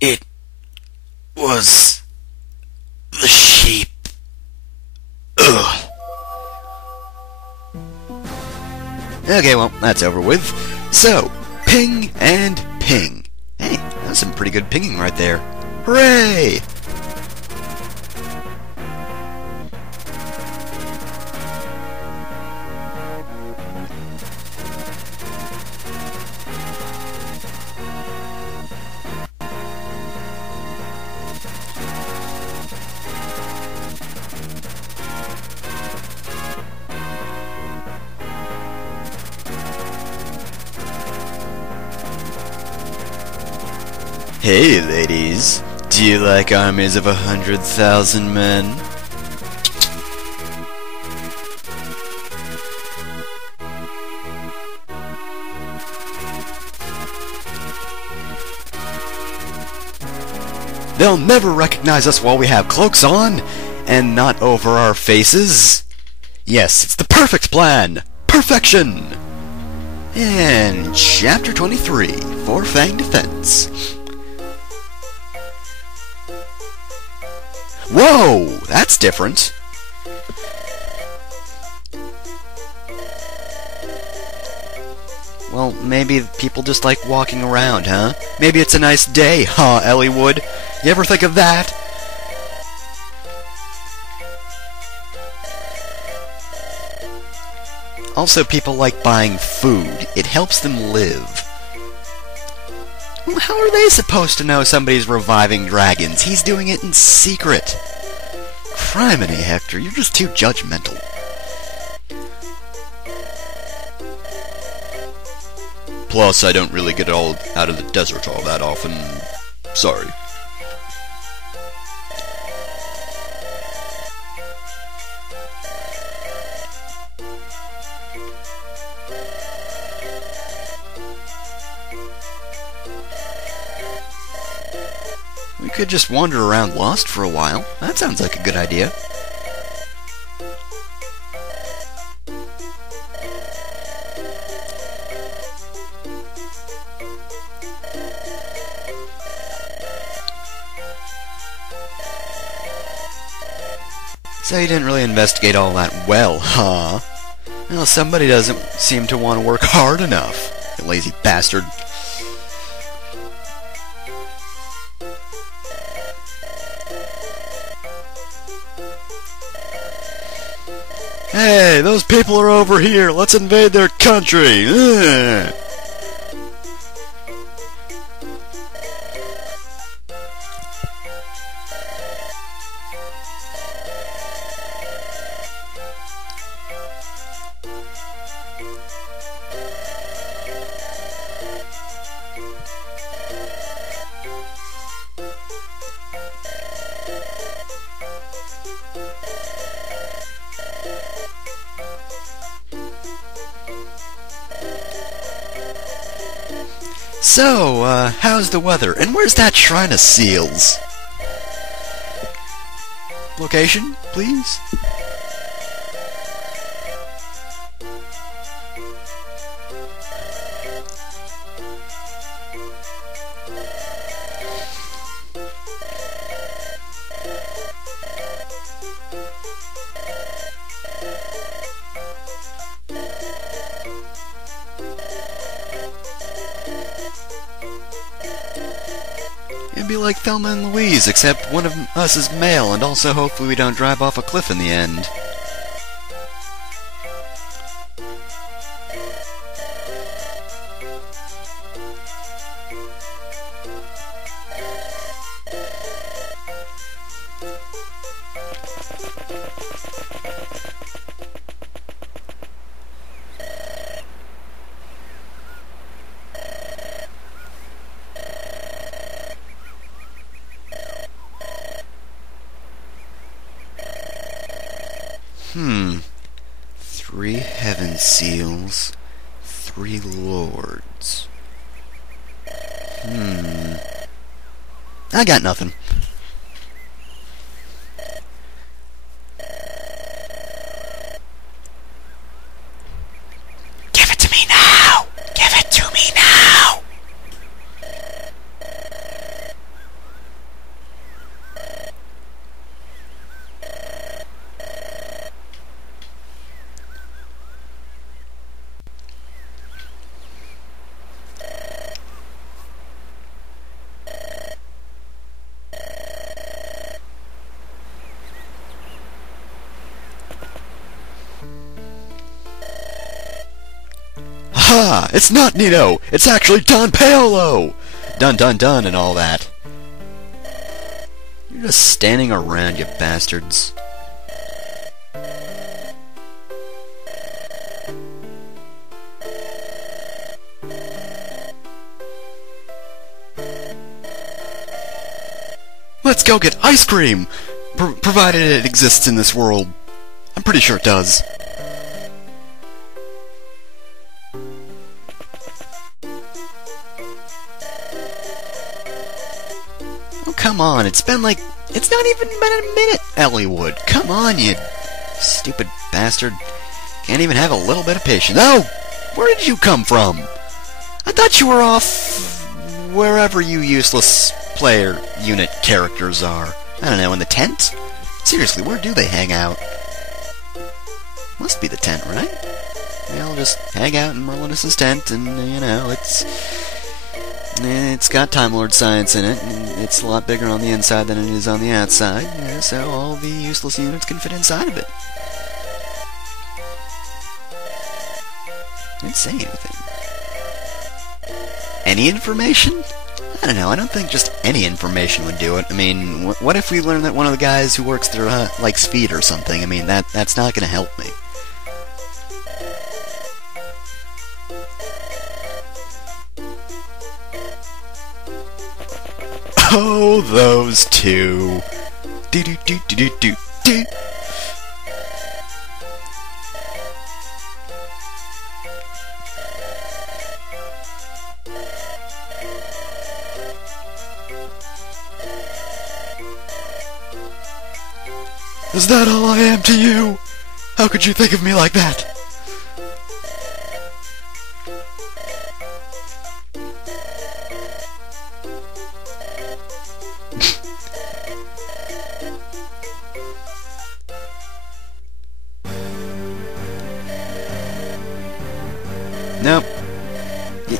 It was the sheep. Ugh. Okay, well, that's over with. So, ping and ping. Hey, that's some pretty good pinging right there. Hooray! Hey, ladies. Do you like armies of 100,000 men? They'll never recognize us while we have cloaks on, and not over our faces. Yes, it's the perfect plan! Perfection! And Chapter 23, for Fanged Defense. Whoa! That's different. Well, maybe people just like walking around, huh? Maybe it's a nice day, huh, Eliwood? You ever think of that? Also, people like buying food. It helps them live. Well, how are they supposed to know somebody's reviving dragons? He's doing it in secret. Criminy, Hector, you're just too judgmental. Plus, I don't really get out of the desert all that often. Sorry. We could just wander around lost for a while. That sounds like a good idea. So you didn't really investigate all that well, huh? Well, somebody doesn't seem to want to work hard enough. You lazy bastard. Hey, those people are over here. Let's invade their country. Ugh. So, how's the weather? And where's that shrine of seals? Location, please? It'd be like Thelma and Louise, except one of us is male, and also hopefully we don't drive off a cliff in the end. Three heaven seals, 3 lords. I got nothing. Give it to me now! Give it to me now! Ha! It's not Nino! It's actually Don Paolo! Dun dun dun and all that. You're just standing around, you bastards. Let's go get ice cream! Provided it exists in this world. I'm pretty sure it does. Oh, come on, it's not even been a minute, Eliwood. Come on, you stupid bastard. Can't even have a little bit of patience. Oh! Where did you come from? I thought you were off wherever you useless player unit characters are. I don't know, in the tent? Seriously, where do they hang out? Must be the tent, right? They'll just hang out in Linus's tent, and, you know, it's got Time Lord science in it, and it's a lot bigger on the inside than it is on the outside, so all the useless units can fit inside of it. Didn't say anything. Any information? I don't know, I don't think just any information would do it. I mean, what if we learn that one of the guys who works there likes feet or something? I mean, that's not gonna help me. Oh, those two. Do do do do do do do. Is that all I am to you? How could you think of me like that? Nope.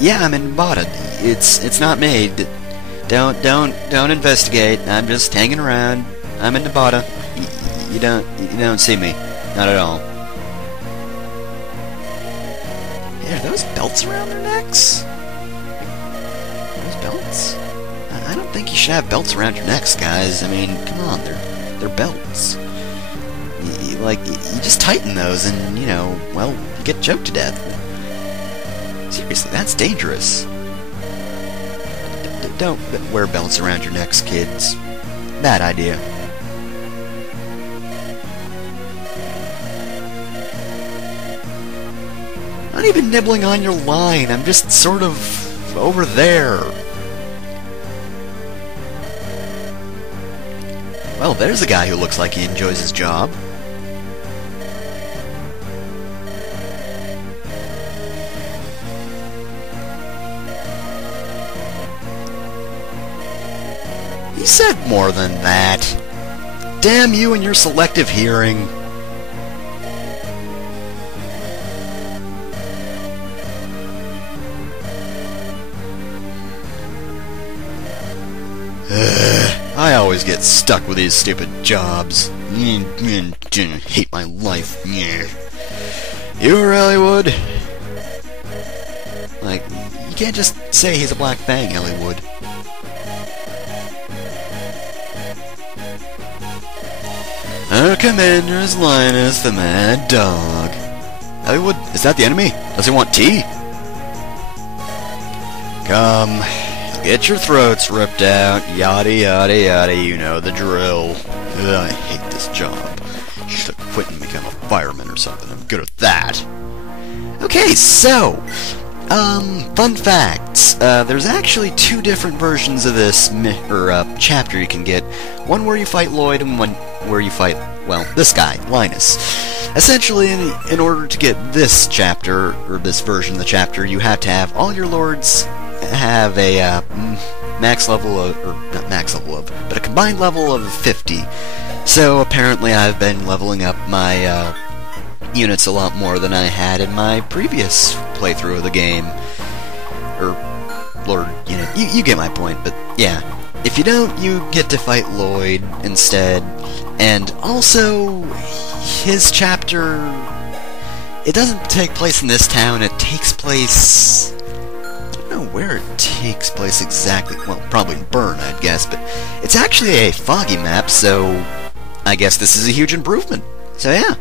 Yeah, I'm in Bada. It's not me. Don't investigate. I'm just hanging around. I'm in Nevada. You don't see me. Not at all. Hey, are those belts around their necks? Those belts? I don't think you should have belts around your necks, guys. I mean, come on, they're belts. You just tighten those and, you know, well, you get choked to death. Seriously, that's dangerous. Don't wear belts around your necks, kids. Bad idea. Not even nibbling on your line, I'm just sort of over there. Well, there's a guy who looks like he enjoys his job. He said more than that. Damn you and your selective hearing. I always get stuck with these stupid jobs. Hate my life. You, Eliwood? Like, you can't just say he's a black fang, Eliwood. Our commander is Linus, the mad dog. Eliwood, is that the enemy? Does he want tea? Come. Get your throats ripped out, yada yada yada, you know the drill. Ugh, I hate this job. Should have quit and become a fireman or something. I'm good at that. Okay, so, fun facts. There's actually two different versions of this chapter you can get. One where you fight Loyd and one where you fight, well, this guy, Linus. Essentially, in order to get this chapter, or this version of the chapter, you have to have all your lords have a max level of, or not max level of, but a combined level of 50. So apparently I've been leveling up my units a lot more than I had in my previous playthrough of the game. Or Lord unit. You get my point, but yeah. If you don't, you get to fight Loyd instead. And also, his chapter It doesn't take place in this town, it takes place... I don't know where it takes place exactly. Well, probably in Burn, I'd guess, but it's actually a foggy map, so I guess this is a huge improvement. So yeah,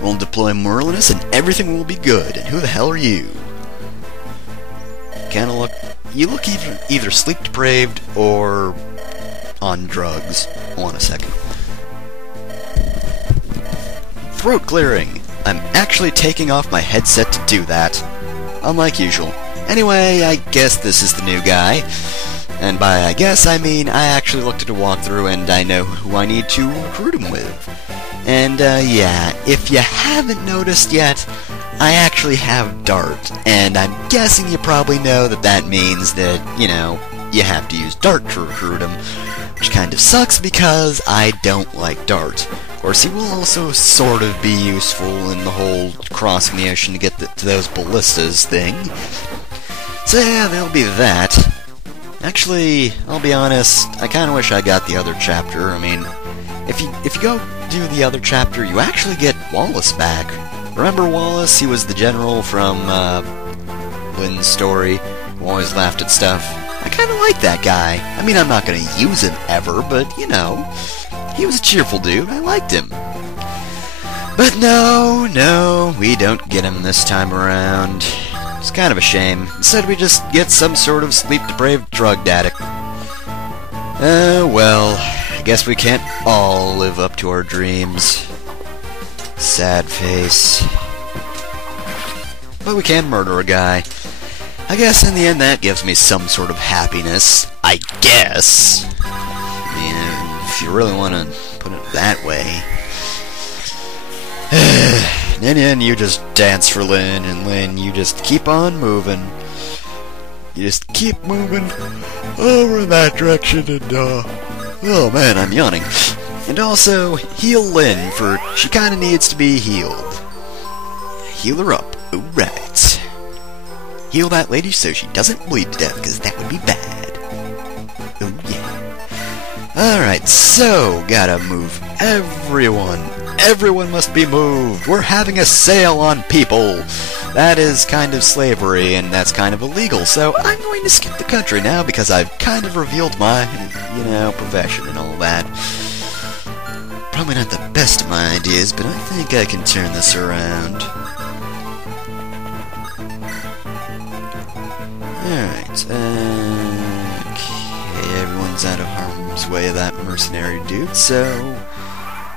we'll deploy Linus and everything will be good. And who the hell are you? You look either sleep depraved or on drugs. Hold on a second. Throat clearing. I'm actually taking off my headset to do that, unlike usual. Anyway, I guess this is the new guy. And by I guess, I mean I actually looked at a walkthrough and I know who I need to recruit him with. And yeah, if you haven't noticed yet, I actually have Dart, and I'm guessing you probably know that that means that, you know, you have to use Dart to recruit him, which kind of sucks because I don't like Dart. Of course, he will also sort of be useful in the whole crossing the ocean to get to those ballistas thing. So yeah, that'll be that. Actually, I'll be honest, I kind of wish I got the other chapter. I mean, if you go do the other chapter, you actually get Wallace back. Remember Wallace? He was the general from Lynn's story, who always laughed at stuff. I kind of like that guy. I mean, I'm not going to use him ever, but, you know, he was a cheerful dude. I liked him. But no, we don't get him this time around. It's kind of a shame. Instead, we just get some sort of sleep-deprived drug addict. Well, I guess we can't all live up to our dreams. Sad face. But we can murder a guy. I guess in the end that gives me some sort of happiness. I guess. I mean, if you really want to put it that way. And you just dance for Lynn, and Lynn, you just keep on moving. You just keep moving over in that direction, and oh man, I'm yawning. And also, heal Lynn, for she kinda needs to be healed. Heal her up. Alright. Heal that lady so she doesn't bleed to death, because that would be bad. Oh yeah. Alright, so, gotta move everyone. Everyone must be moved. We're having a sale on people. That is kind of slavery, and that's kind of illegal, so I'm going to skip the country now, because I've kind of revealed my, you know, profession and all that. Probably not the best of my ideas, but I think I can turn this around. Alright, okay, everyone's out of harm's way of that mercenary dude, so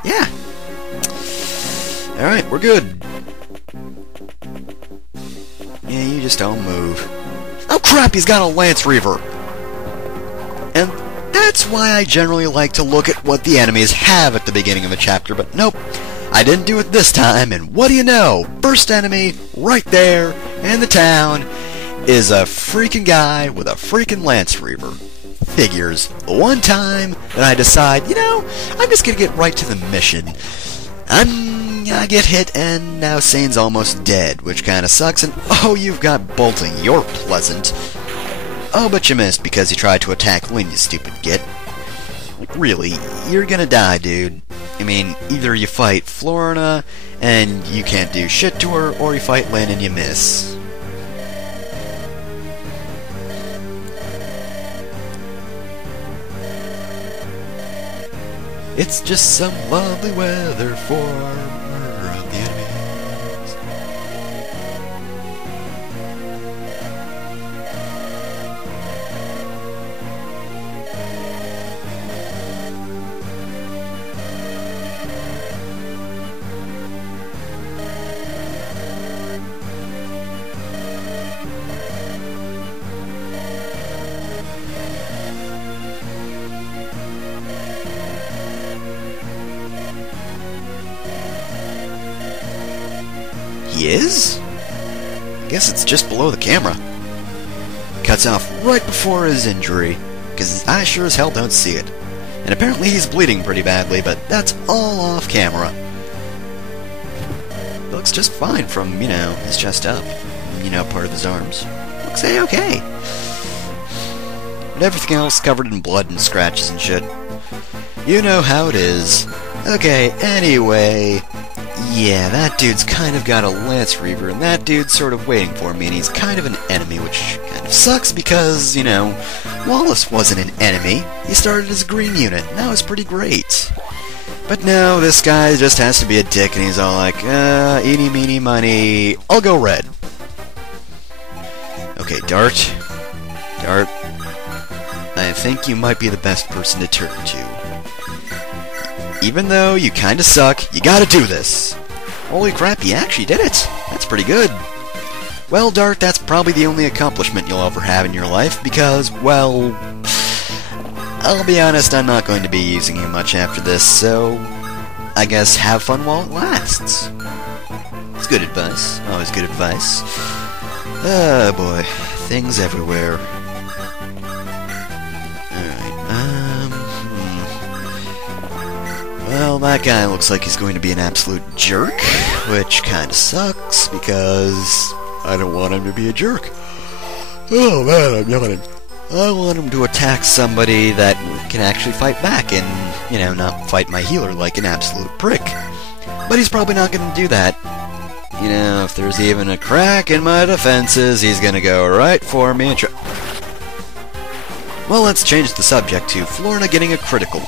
yeah. Alright, we're good. Yeah, you just don't move. Oh crap, he's got a Lance Reaver! And that's why I generally like to look at what the enemies have at the beginning of a chapter, but nope, I didn't do it this time, and what do you know? First enemy, right there, in the town, is a freaking guy with a freaking Lance Reaver. Figures. One time that I decide, you know, I'm just gonna get right to the mission. I get hit, and now Sane's almost dead, which kinda sucks, and oh, you've got bolting, you're pleasant. Oh, but you missed because you tried to attack Lynn, you stupid git. Like, really, you're gonna die, dude. I mean, either you fight Florina, and you can't do shit to her, or you fight Lynn and you miss. It's just some lovely weather for murder of the enemies. He is? I guess it's just below the camera. Cuts off right before his injury, because his eyes sure as hell don't see it. And apparently he's bleeding pretty badly, but that's all off camera. Looks just fine from, you know, his chest up. You know, part of his arms. Looks A-okay. But everything else covered in blood and scratches and shit. You know how it is. Okay, anyway, Yeah, that dude's kind of got a Lance Reaver, and that dude's sort of waiting for me, and he's kind of an enemy, which kind of sucks because, you know, Wallace wasn't an enemy. He started as a green unit, and that was pretty great. But no, this guy just has to be a dick, and he's all like, eeny, meeny, miny, I'll go red. Okay, Dart. Dart, I think you might be the best person to turn to. Even though you kinda suck, you gotta do this! Holy crap, he actually did it! That's pretty good! Well, Dart, that's probably the only accomplishment you'll ever have in your life, because, well... I'll be honest, I'm not going to be using you much after this, so... I guess have fun while it lasts. It's good advice. Always good advice. Oh boy, things everywhere. Well, that guy looks like he's going to be an absolute jerk, which kinda sucks, because I don't want him to be a jerk. Oh man, I'm yawning. I want him to attack somebody that can actually fight back and, you know, not fight my healer like an absolute prick. But he's probably not going to do that. You know, if there's even a crack in my defenses, he's going to go right for me and try... Well, let's change the subject to Florina getting a critical.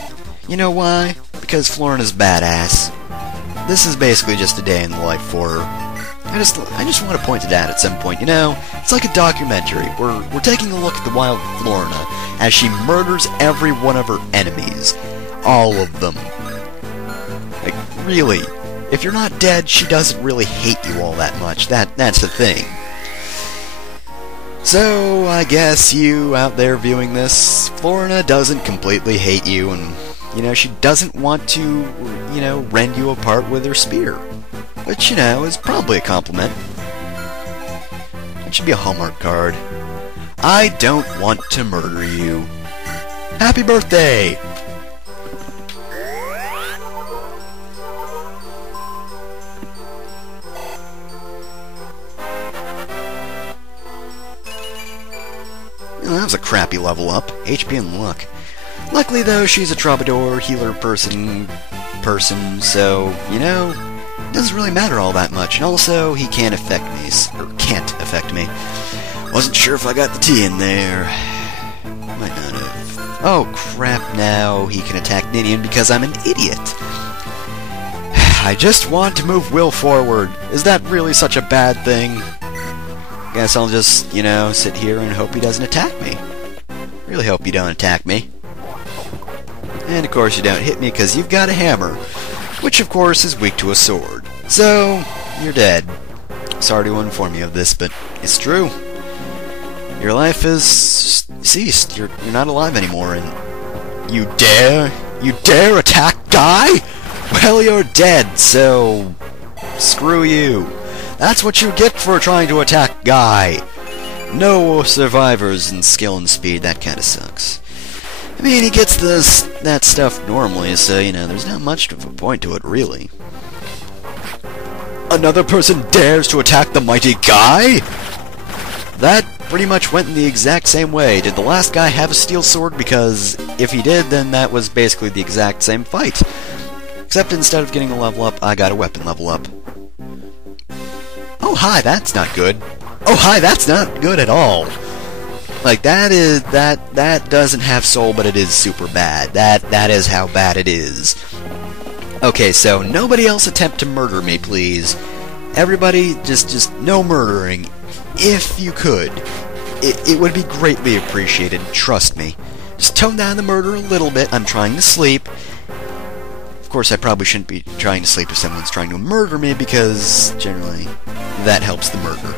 You know why? Because Florina's badass. This is basically just a day in the life for her. I just want to point it out at some point, you know? It's like a documentary. We're taking a look at the wild Florina as she murders every one of her enemies. All of them. Like, really. If you're not dead, she doesn't really hate you all that much. That's the thing. So, I guess you out there viewing this, Florina doesn't completely hate you, and, you know, she doesn't want to, you know, rend you apart with her spear. Which, you know, is probably a compliment. It should be a Hallmark card. I don't want to murder you. Happy birthday! Well, that was a crappy level up. HP and luck. Luckily, though, she's a troubadour, healer person, so, you know, it doesn't really matter all that much. And also, he can't affect me, or can't affect me. Wasn't sure if I got the T in there. Might not have. Oh, crap, now he can attack Ninian because I'm an idiot. I just want to move Will forward. Is that really such a bad thing? Guess I'll just, you know, sit here and hope he doesn't attack me. Really hope you don't attack me. And of course you don't hit me because you've got a hammer, which of course is weak to a sword. So, you're dead. Sorry to inform you of this, but it's true. Your life is ceased. You're not alive anymore, and you dare attack Guy? Well, you're dead, so screw you. That's what you get for trying to attack Guy. No survivors in skill and speed. That kind of sucks. I mean, he gets that stuff normally, so, you know, there's not much of a point to it, really. Another person dares to attack the mighty Guy? That pretty much went in the exact same way. Did the last guy have a steel sword? Because if he did, then that was basically the exact same fight. Except instead of getting a level up, I got a weapon level up. Oh, hi, that's not good. Oh, hi, that's not good at all. Like, that doesn't have soul, but it is super bad. That is how bad it is. Okay, so nobody else attempt to murder me, please. Everybody, just no murdering. If you could. It would be greatly appreciated, trust me. Just tone down the murder a little bit. I'm trying to sleep. Of course, I probably shouldn't be trying to sleep if someone's trying to murder me, because, generally, that helps the murder.